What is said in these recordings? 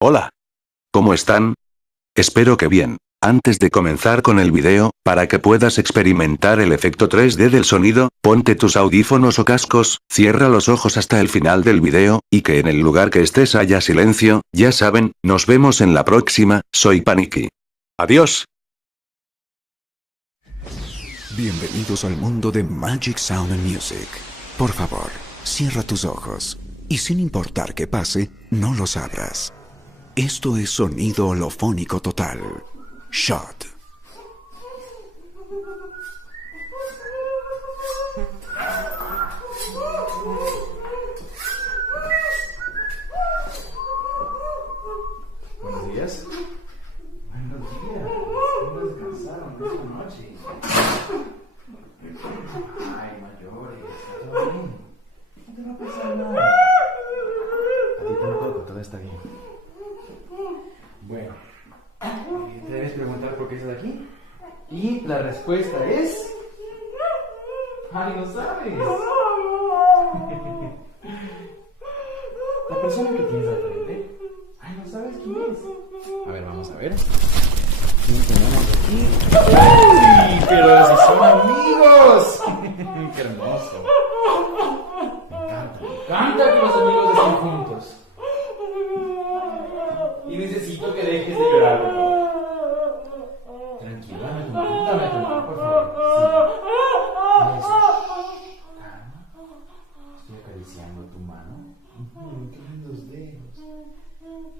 Hola. ¿Cómo están? Espero que bien. Antes de comenzar con el video, para que puedas experimentar el efecto 3D del sonido, ponte tus audífonos o cascos, cierra los ojos hasta el final del video, y que en el lugar que estés haya silencio. Ya saben, nos vemos en la próxima. Soy Panicky. Adiós. Bienvenidos al mundo de Magic Sound and Music. Por favor, cierra tus ojos. Y sin importar qué pase, no los abras. Esto es sonido holofónico total. Shot. Buenos días. Buenos días. ¿Cómo descansaron esta noche? Ay, mayores. ¿Todo bien? No te va a pasar nada. A ti tampoco, todo está bien. Bueno, te debes preguntar por qué estás aquí. Y la respuesta es... ¡Ay, no sabes! La persona que tienes al frente... ¡Ay, no sabes quién es! A ver, vamos a ver. ¿Quién tenemos aquí? ¡Uy! ¡Pero si son amigos! ¡Qué hermoso! Me encanta que los amigos estén juntos. Y necesito que dejes de llorar, por favor. Tranquila, dame tu mano, por favor. Sí. Eso. Calma. Estoy acariciando tu mano. Qué lindos dedos.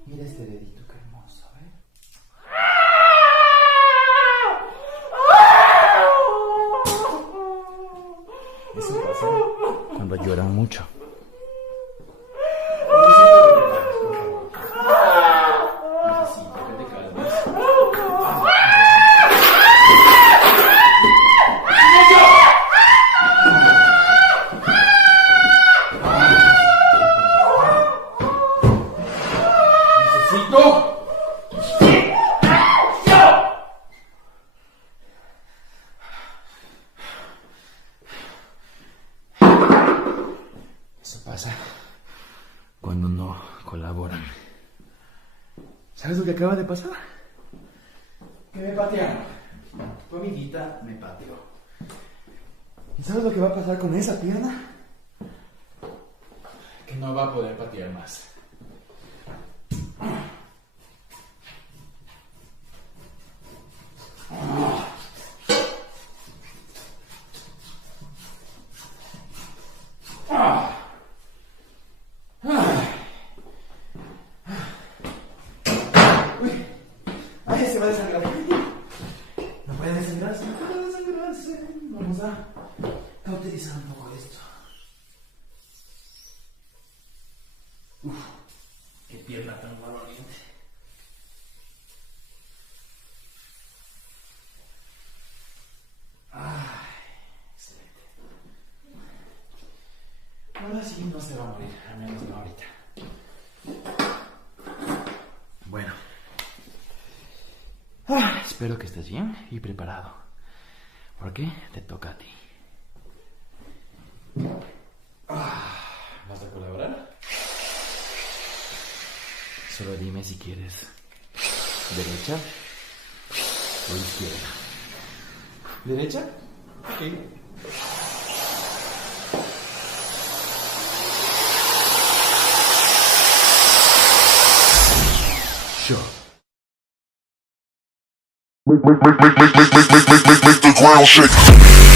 Mira este dedito, qué hermoso, a ver. Eso pasa cuando lloran mucho. Eso pasa cuando no colaboran. ¿Sabes lo que acaba de pasar? Que me patearon. Tu amiguita me pateó. ¿Y sabes lo que va a pasar con esa pierna? Que no va a poder patear más. Uy, ay, se va a desangrar. No puede desangrarse, no puede desangrarse. Vamos a cauterizar un poco esto. Uf, qué pierna tan maloliente. Ay, excelente. Ahora sí no se va a morir, al menos no ahorita. Bueno. Espero que estés bien y preparado. Porque te toca a ti. ¿Vas a colaborar? Solo dime si quieres derecha o izquierda. ¿Derecha? Ok. Make the ground shake.